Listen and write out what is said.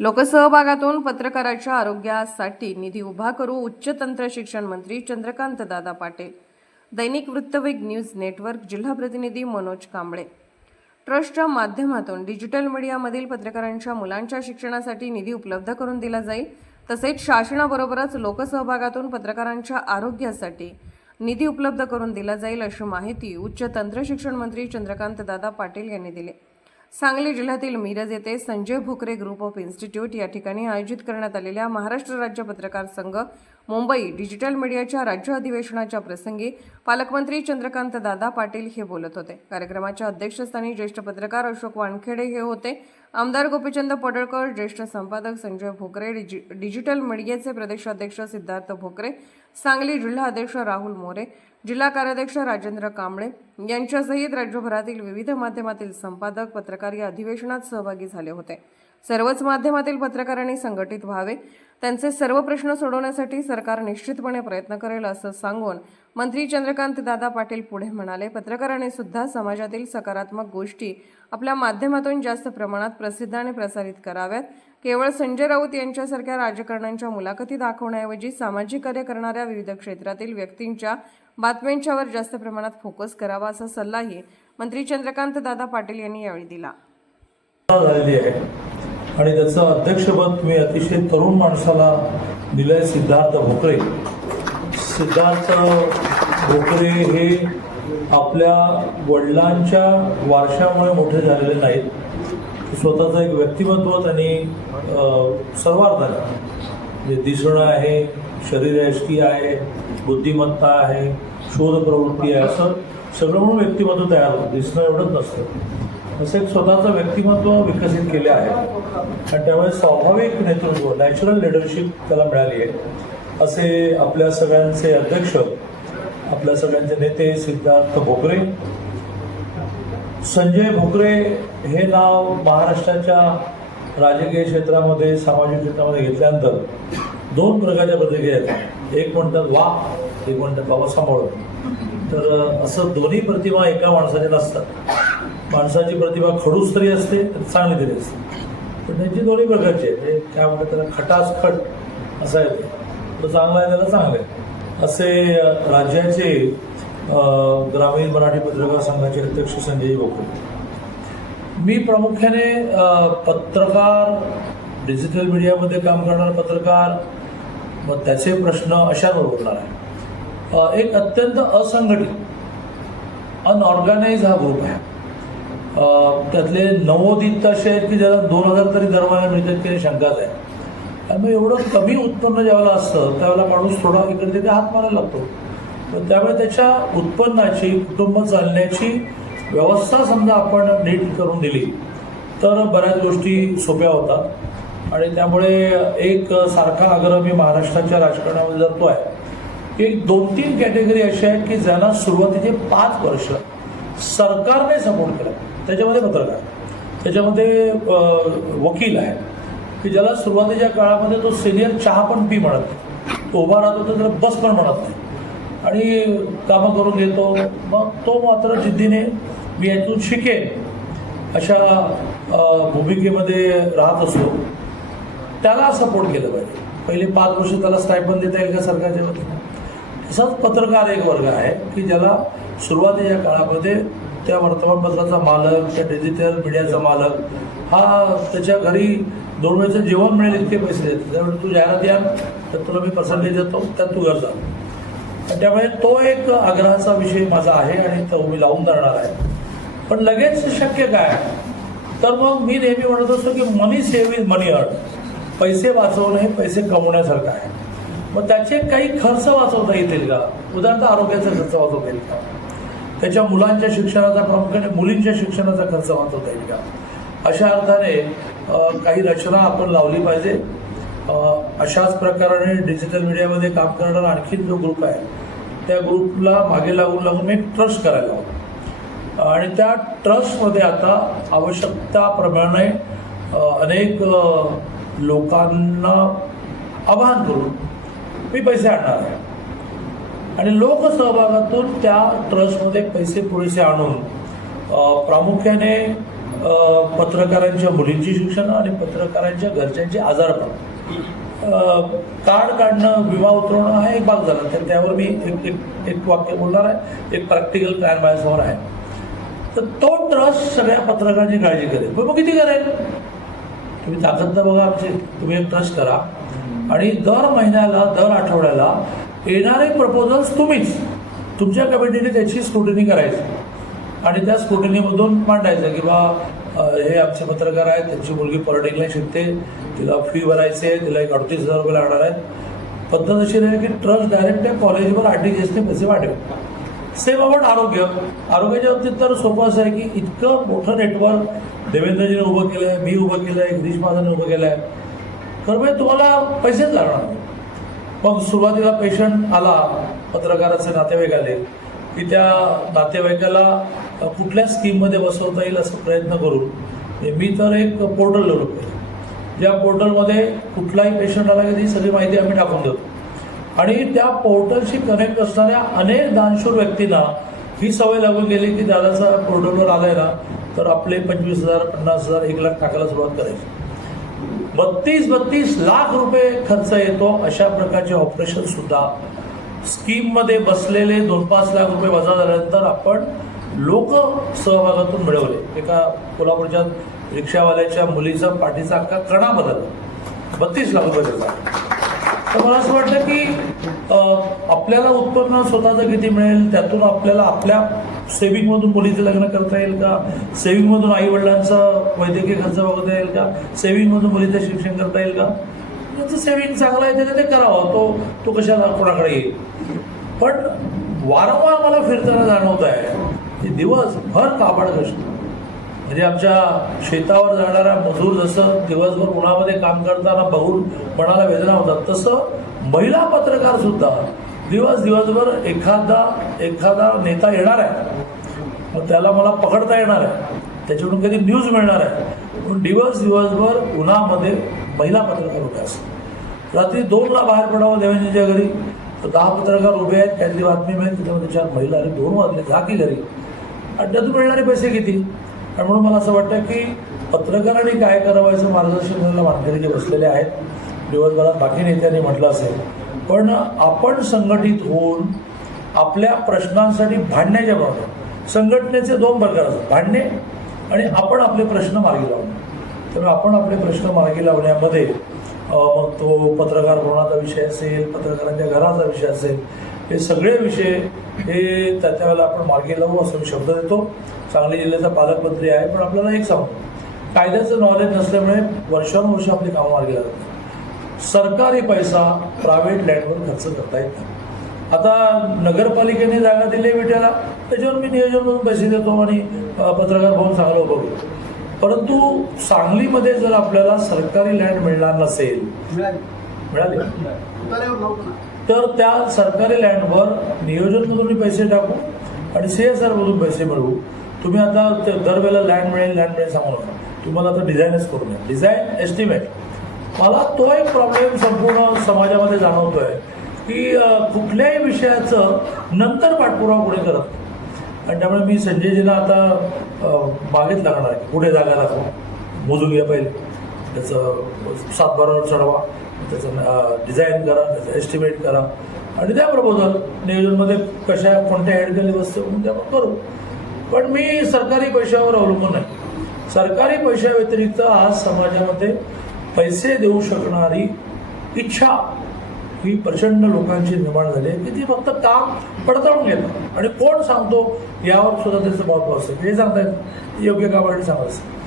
लोकसहभागातून पत्रकाराच्या आरोग्यासाठी निधी उभा करू उच्च तंत्र शिक्षण मंत्री चंद्रकांत दादा पाटील दैनिक वृत्तवेग न्यूज नेटवर्क जिल्हा प्रतिनिधी मनोज कांबळे. ट्रस्टच्या माध्यमातून डिजिटल मीडियामधील पत्रकारांच्या मुलांच्या शिक्षणासाठी निधी उपलब्ध करून दिला जाईल. तसेच शासनाबरोबरच लोकसहभागातून पत्रकारांच्या आरोग्यासाठी निधी उपलब्ध करून दिला जाईल अशी माहिती उच्च तंत्रशिक्षण मंत्री चंद्रकांत दादा पाटील यांनी दिली. सांगली जिल्ह्यातील मिरज येथे Sanjay Bhokare group of institute या ठिकाणी आयोजित करण्यात आलेल्या महाराष्ट्र राज्य पत्रकार संघ मुंबई डिजिटल मीडियाच्या राज्य अधिवेशनाच्या प्रसंगी पालकमंत्री चंद्रकांत दादा पाटील हे बोलत होते. कार्यक्रमाच्या अध्यक्षस्थानी ज्येष्ठ पत्रकार अशोक वानखेडे हे होते. आमदार गोपीचंद पडळकर ज्येष्ठ संपादक संजय भोकरे डिजि डिजिटल मीडियाचे प्रदेशाध्यक्ष सिद्धार्थ भोकरे सांगली जिल्हा अध्यक्ष राहुल मोरे जिल्हा कार्याध्यक्ष राजेंद्र कांबळे यांच्यासहित राज्यभरातील विविध माध्यमातील संपादक पत्रकार या अधिवेशनात सहभागी झाले होते. सर्वच माध्यमातील पत्रकारांनी संघटित व्हावे त्यांचे सर्व प्रश्न सोडवण्यासाठी सरकार निश्चितपणे प्रयत्न करेल असं सांगून मंत्री चंद्रकांत दादा पाटील पुढे म्हणाले पत्रकारांनी सुद्धा समाजातील सकारात्मक गोष्टी आपल्या माध्यमातून जास्त प्रमाणात प्रसिद्ध आणि प्रसारित कराव्यात. केवळ संजय राऊत यांच्यासारख्या राजकारण्यांच्या मुलाखती दाखवण्याऐवजी सामाजिक कार्य करणाऱ्या विविध क्षेत्रातील व्यक्तींच्या बातम्यांच्यावर जास्त प्रमाणात फोकस करावा असा सल्लाही मंत्री चंद्रकांत दादा पाटील यांनी यावेळी दिला. झालेली आहे. आणि त्याचं अध्यक्षपद मी अतिशय तरुण माणसाला दिलंय सिद्धार्थ भोकरे. सिद्धार्थ भोकरे हे आपल्या वडिलांच्या वारशामुळे मोठे झालेले नाहीत. स्वतःचं एक व्यक्तिमत्व त्यांनी सर्वात सर्वार्थाने म्हणजे दिसणं आहे शरीरयष्टी आहे बुद्धिमत्ता आहे शोध प्रवृत्ती आहे असं सगळं म्हणून व्यक्तिमत्व तयार होतं. दिसणं एवढंच नसतं. तसे एक स्वतःचं व्यक्तिमत्व विकसित केले आहे. आणि त्यामुळे स्वाभाविक नेतृत्व नॅचरल लिडरशिप त्याला मिळाली आहे. असे आपल्या सगळ्यांचे अध्यक्ष आपल्या सगळ्यांचे नेते सिद्धार्थ भोगरे संजय भोकरे हे नाव महाराष्ट्राच्या राजकीय क्षेत्रामध्ये सामाजिक क्षेत्रामध्ये घेतल्यानंतर दोन प्रकारच्या प्रतिक्रिया आहेत. एक म्हणतात वा एक म्हणतात बाबा सांभाळून. तर असं दोन्ही प्रतिमा एका माणसाच्या नसतात. माणसाची प्रतिभा खडूस तरी असते तर चांगली तरी असते. तर त्यांची दोन्ही प्रकारची आहे ते म्हणजे काय म्हणतात त्याला खटास खट असा येतो. तो चांगला आहे त्याला चांगला आहे. असे राज्याचे ग्रामीण मराठी पत्रकार संघाचे अध्यक्ष संजय बोकडे मी प्रामुख्याने पत्रकार डिजिटल मीडियामध्ये काम करणारा पत्रकार मग त्याचे प्रश्न अशावर बोलणार आहे एक अत्यंत असंघटित अनऑर्गनाईज हा ग्रुप आहे. त्यातले नवोदित असे आहेत की ज्याला दोन हजार तरी दरम्यान मिळतात की शंकाच आहे त्यामुळे एवढं कमी उत्पन्न ज्यावेळेला असतं त्यावेळेला माणूस थोडा इकडे तिकडे हात मारायला लागतो. पण त्यामुळे त्याच्या उत्पन्नाची कुटुंब चालण्याची व्यवस्था समजा आपण नीट करून दिली तर बऱ्याच गोष्टी सोप्या होतात. आणि त्यामुळे एक सारखा आग्रह मी महाराष्ट्राच्या राजकारणामध्ये जातो आहे की एक दोन तीन कॅटेगरी अशी आहेत की ज्यांना सुरुवातीचे पाच वर्ष सरकारने सपोर्ट केला. त्याच्यामध्ये पत्रकार त्याच्यामध्ये वकील आहे की ज्याला सुरुवातीच्या काळामध्ये तो सिनियर चहा पण पी म्हणत नाही तो उभा राहतो तर त्याला बस पण म्हणत नाही. आणि कामं करून घेतो. मग तो मात्र जिद्दीने मी यातून शिकेन अशा भूमिकेमध्ये राहत असतो. त्याला सपोर्ट केलं पाहिजे. पहिले पाच वर्ष त्याला स्टायपन देता येईल का सरकारच्या वतीनं? तसाच पत्रकार एक वर्ग आहे की ज्याला सुरुवातीच्या काळामध्ये त्या वर्तमानपत्राचा मालक त्या डिजिटल मीडियाचा मालक हा त्याच्या घरी दोन वेळेचं जेवण मिळेल इतके पैसे देतात. त्यामुळे तू जाहिरात या तर तुला मी पर्सेंटेज देतो त्यात तू घर जा. त्यामुळे तो एक आग्रहाचा विषय माझा आहे आणि तो मी लावून धरणार आहे. पण लगेच शक्य काय? तर मग मी नेहमी म्हणत असतो की money save is money earn पैसे वाचवणं हे पैसे कमवण्यासारखं आहे. मग त्याचे काही खर्च वाचवता येतील का? उदाहरणार्थ आरोग्याचा खर्च वाचवता येईल का? त्याच्या मुलांच्या शिक्षणाचा प्रामुख्याने मुलींच्या शिक्षणाचा खर्च वाचवता येईल का? अशा अर्थाने काही रचना आपण लावली पाहिजे. अशाच प्रकाराने डिजिटल मीडियामध्ये काम करणारा आणखी जो ग्रुप आहे त्या ग्रुपला मागे लागून लागून मी ट्रस्ट करायला हवं आणि त्या ट्रस्टमध्ये आता आवश्यकताप्रमाणे अनेक लोकांना आवाहन करून मी पैसे आणणार आहे. आणि लोकसहभागातून त्या ट्रस्टमध्ये पैसे पुरेसे आणून प्रामुख्याने पत्रकारांच्या मुलींची शिक्षण आणि पत्रकारांच्या घरच्यांचे आजारपण अ, कार्ड काढणं विमा उतरवणं हा एक भाग झाला. तर त्यावर मी एक एक एक वाक्य बोलणार आहे. एक प्रॅक्टिकल प्लॅन माझ्यासमोर आहे. तर तो ट्रस्ट सगळ्या पत्रकारांची काळजी करेल. मग किती करेल. तुम्ही ताकद तर बघा आमची. तुम्ही एक ट्रस्ट करा. आणि दर महिन्याला दर आठवड्याला येणारे प्रपोजल्स तुम्हीच. तुमच्या कमिटीने त्याची स्क्रुटिनी करायची. आणि त्या स्क्रुटिनीमधून मांडायचं की बा हे आमचे पत्रकार आहेत त्यांची मुलगी पॉलिटिकला शिकते तिला फी भरायची आहे तिला एक अडतीस हजार रुपये लागणार आहेत. पद्धत अशी आहे की ट्रस्ट डायरेक्ट त्या कॉलेजवर आर टी जी एसने पैसे वाढेल सेम अबाउट आरोग्य. आरोग्याच्या बाबतीत तर सोपं असं आहे की इतकं मोठं नेटवर्क देवेंद्रजीने उभं केलं आहे मी उभं केलं आहे गिरीश महाजनने उभं केलं आहे तर म्हणजे तुम्हाला पैसेच लागणार मग सुरुवातीला पेशंट आला पत्रकाराचे नातेवाईक आले की त्या नातेवाईकाला कुठल्या स्कीममध्ये बसवता येईल असं प्रयत्न करून मी तर एक पोर्टल डेव्हलप केलं. ज्या पोर्टलमध्ये कुठलाही पेशंट आला की ती सगळी माहिती आम्ही टाकून देतो. आणि त्या पोर्टलशी कनेक्ट असणाऱ्या अनेक दानशूर व्यक्तींना ही सवय लागून गेली की दादाचा पोर्टलवर आलाय ना तर आपले पंचवीस हजार पन्नास हजार एक लाख टाकायला सुरुवात करायची. बत्तीस बत्तीस लाख रुपये खर्च येतो अशा प्रकारचे ऑपरेशन सुद्धा. स्कीममध्ये बसलेले दोन पाच लाख रुपये वजा झाल्यानंतर आपण लोक सहभागातून मिळवले. एका कोल्हापूरच्या रिक्षावाल्याच्या मुलीचा पाठीचा अख्खा कणा बदलला. बत्तीस लाख रुपये त्याचा तर मला असं वाटतं की आपल्याला उत्पन्न स्वतःचं किती मिळेल त्यातून आपल्याला आपल्या सेव्हिंगमधून मुलीचं लग्न करता येईल का? सेव्हिंगमधून आई वडिलांचा वैद्यकीय खर्च बघता येईल का? सेव्हिंगमधून मुलीचं शिक्षण करता येईल का? त्याचं सेव्हिंग चांगलं आहे त्याचं ते करावं. तो तो कशाला कोणाकडे येईल? पण वारंवार मला फिरताना जाणवत आहे ते दिवसभर काबाड कष्ट म्हणजे आमच्या शेतावर जाणारा मजूर जसं दिवसभर उन्हामध्ये काम करताना बघून मनाला वेदना होतात तसं महिला पत्रकार सुद्धा दिवस दिवसभर एखादा एखादा नेता येणार आहे. मग त्याला मला पकडता येणार आहे. त्याच्याकडून कधी न्यूज मिळणार आहे. पण दिवस दिवसभर उन्हामध्ये महिला पत्रकार उभ्या असतात. रात्री दोनला बाहेर पडावं देवेंद्रच्या घरी. तर दहा पत्रकार उभे आहेत त्यातली बातमी मिळेल त्याच्यामध्ये चार महिला आणि दोन वाजले जा की घरी. आणि मिळणारे पैसे किती? त्यामुळे म्हणून मला असं वाटतं की पत्रकारांनी काय करावं याचं मार्गदर्शन करायला वानखेडे बसलेले आहेत. दिवसभरात बाकी नेत्यांनी म्हटलं असेल. पण आपण संघटित होऊन आपल्या प्रश्नांसाठी भांडण्याच्या बाबतीत संघटनेचे दोन प्रकार असतात भांडणे आणि आपण आपले प्रश्न मार्गी लावणे. तर आपण आपले प्रश्न मार्गी लावण्यामध्ये मग तो पत्रकार भवनाचा विषय असेल पत्रकारांच्या घराचा विषय असेल हे सगळे विषय हे त्या त्यावेळेला आपण मार्गी लावू असं मी शब्द देतो. सांगली जिल्ह्याचा पालकमंत्री आहे पण आपल्याला एक सांगतो कायद्याचं नॉलेज नसल्यामुळे वर्षानुवर्ष आपली कामं मार्गी लागत नाही. सरकारी पैसा प्रायव्हेट लँडवर खर्च करता येत नाही. आता नगरपालिकेने जागा दिली विट्याला त्याच्यावर मी नियोजन म्हणून पैसे देतो आणि पत्रकार भवन चांगलं उभं करतो परंतु सांगलीमध्ये जर आपल्याला सरकारी लँड मिळणार नसेल मिळाली. मिळाले? तर त्या सरकारी लँडवर नियोजनमधून पैसे टाकू आणि सी एस आरमधून पैसे मिळवू. तुम्ही आता ते दरवेळेला लँड मिळेल लँड मिळेल सांगू नका. तुम्हाला आता डिझाईनच करू नये. डिझाईन एस्टिमेट मला तो एक प्रॉब्लेम संपूर्ण समाजामध्ये जाणवतोय की कुठल्याही विषयाचं नंतर पाठपुरावा पुढे करत आणि त्यामुळे मी संजयजीला आता अं, मागेच लागणार आहे. पुढे जागा दाखवा. मोजून घ्या पहिले. त्याचं सातबारावर चढवा. त्याचं डिझाईन करा त्याचं एस्टिमेट करा. आणि त्या प्रपोजल नियोजनमध्ये कशा कोणत्या हेडखाली बसते म्हणून ते आपण करू. पण मी सरकारी पैशावर अवलंबून नाही सरकारी पैशाव्यतिरिक्त आज समाजामध्ये पैसे देऊ शकणारी इच्छा ही प्रचंड लोकांची निर्माण झाली आहे की ती फक्त काम पडताळून घेतात. आणि कोण सांगतो यावर सुद्धा त्याचं महत्त्व असतं. हे सांगतायत योग्य कामासाठी सांगायचं?